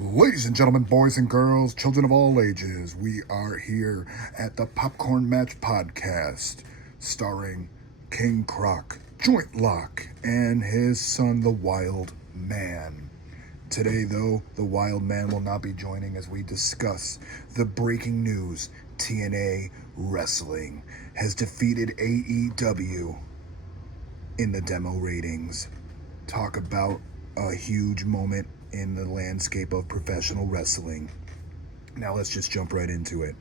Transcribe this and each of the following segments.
Ladies and gentlemen, boys and girls, children of all ages, we are here at the Popcorn Match Podcast, starring King Croc, Joint Lock, and his son, the Wild Man. Today, though, the Wild Man will not be joining as we discuss the breaking news. TNA Wrestling has defeated AEW in the demo ratings. Talk about a huge moment in the landscape of professional wrestling. Now let's just jump right into it.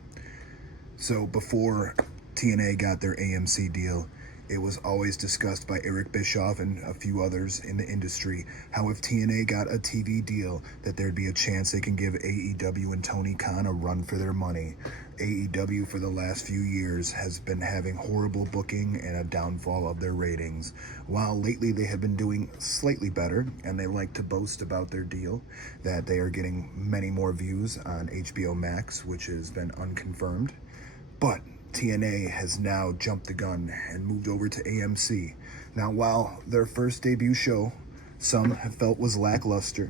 So before TNA got their AMC deal, it was always discussed by Eric Bischoff and a few others in the industry how if TNA got a TV deal that there'd be a chance they can give AEW and Tony Khan a run for their money. AEW for the last few years has been having horrible booking and a downfall of their ratings, while lately they have been doing slightly better, and they like to boast about their deal that they are getting many more views on HBO Max, which has been unconfirmed. But TNA has now jumped the gun and moved over to AMC. Now, while their first debut show, some have felt was lackluster,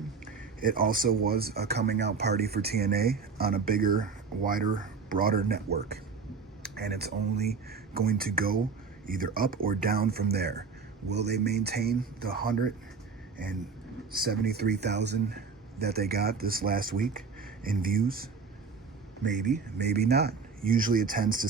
it also was a coming out party for TNA on a bigger, wider, broader network. And it's only going to go either up or down from there. Will they maintain the 173,000 that they got this last week in views? Maybe, maybe not. Usually it tends to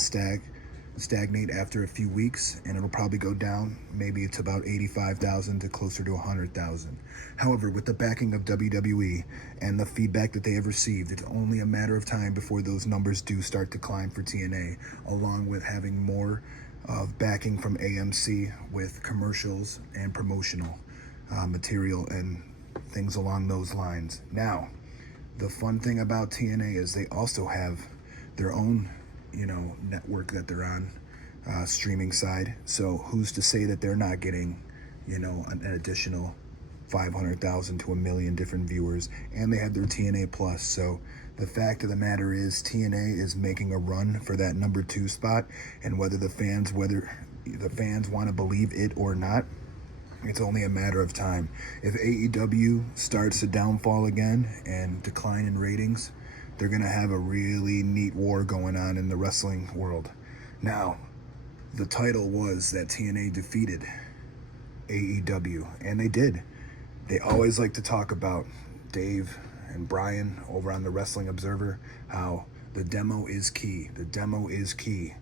stagnate after a few weeks, and it'll probably go down. Maybe it's about 85,000 to closer to 100,000. However, with the backing of WWE and the feedback that they have received, it's only a matter of time before those numbers do start to climb for TNA, along with having more of backing from AMC with commercials and promotional material and things along those lines. Now, the fun thing about TNA is they also have their own network that they're on, streaming side. So who's to say that they're not getting an additional 500,000 to 1 million different viewers? And they have their TNA Plus. So the fact of the matter is TNA is making a run for that number 2 spot, and whether the fans want to believe it or not, it's only a matter of time. If AEW starts to downfall again and decline in ratings, they're going to have a really neat war going on in the wrestling world. Now, the title was that TNA defeated AEW, and they did. They always like to talk about, Dave and Brian over on the Wrestling Observer, how the demo is key. The demo is key.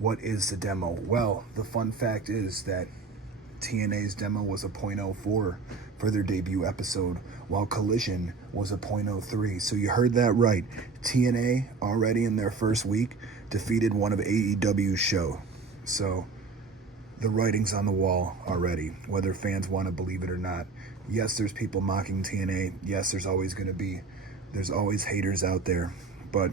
What is the demo? Well, the fun fact is that TNA's demo was a .04 for their debut episode, while Collision was a .03. So you heard that right. TNA already in their first week defeated one of AEW's show. So the writing's on the wall already, whether fans want to believe it or not. Yes, there's people mocking TNA. Yes, there's always haters out there, but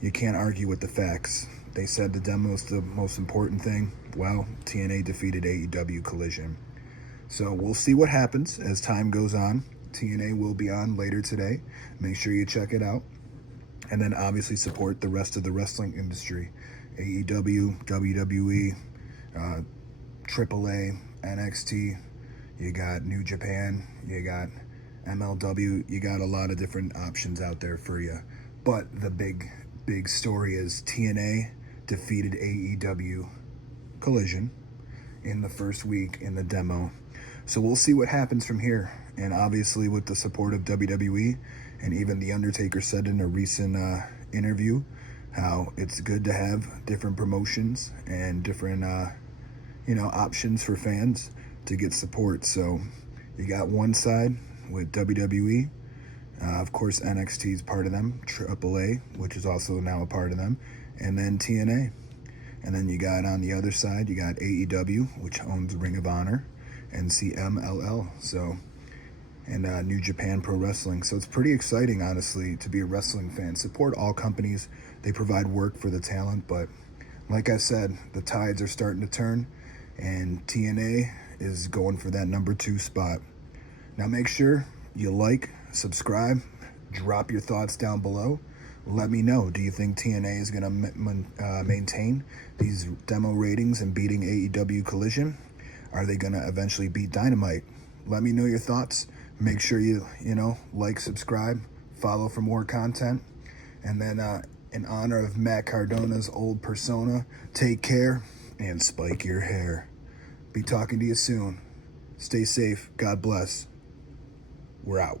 you can't argue with the facts. They said the demo is the most important thing. Well, TNA defeated AEW Collision. So we'll see what happens as time goes on. TNA will be on later today. Make sure you check it out. And then obviously support the rest of the wrestling industry. AEW, WWE, AAA, NXT. You got New Japan. You got MLW. You got a lot of different options out there for you. But the big story is TNA defeated AEW Collision in the first week in the demo. So we'll see what happens from here. And obviously with the support of WWE, and even The Undertaker said in a recent interview how it's good to have different promotions and different options for fans to get support. So you got one side with WWE. Of course, NXT is part of them. AAA, which is also now a part of them. And then TNA. And then you got on the other side, you got AEW, which owns Ring of Honor, and CMLL. So, and New Japan Pro Wrestling. So it's pretty exciting, honestly, to be a wrestling fan. Support all companies. They provide work for the talent. But like I said, the tides are starting to turn, and TNA is going for that number 2 spot. Now make sure you like, subscribe, drop your thoughts down below. Let me know. Do you think TNA is going to maintain these demo ratings and beating AEW Collision? Are they going to eventually beat Dynamite? Let me know your thoughts. Make sure you like, subscribe, follow for more content. And then in honor of Matt Cardona's old persona, take care and spike your hair. Be talking to you soon. Stay safe. God bless. We're out.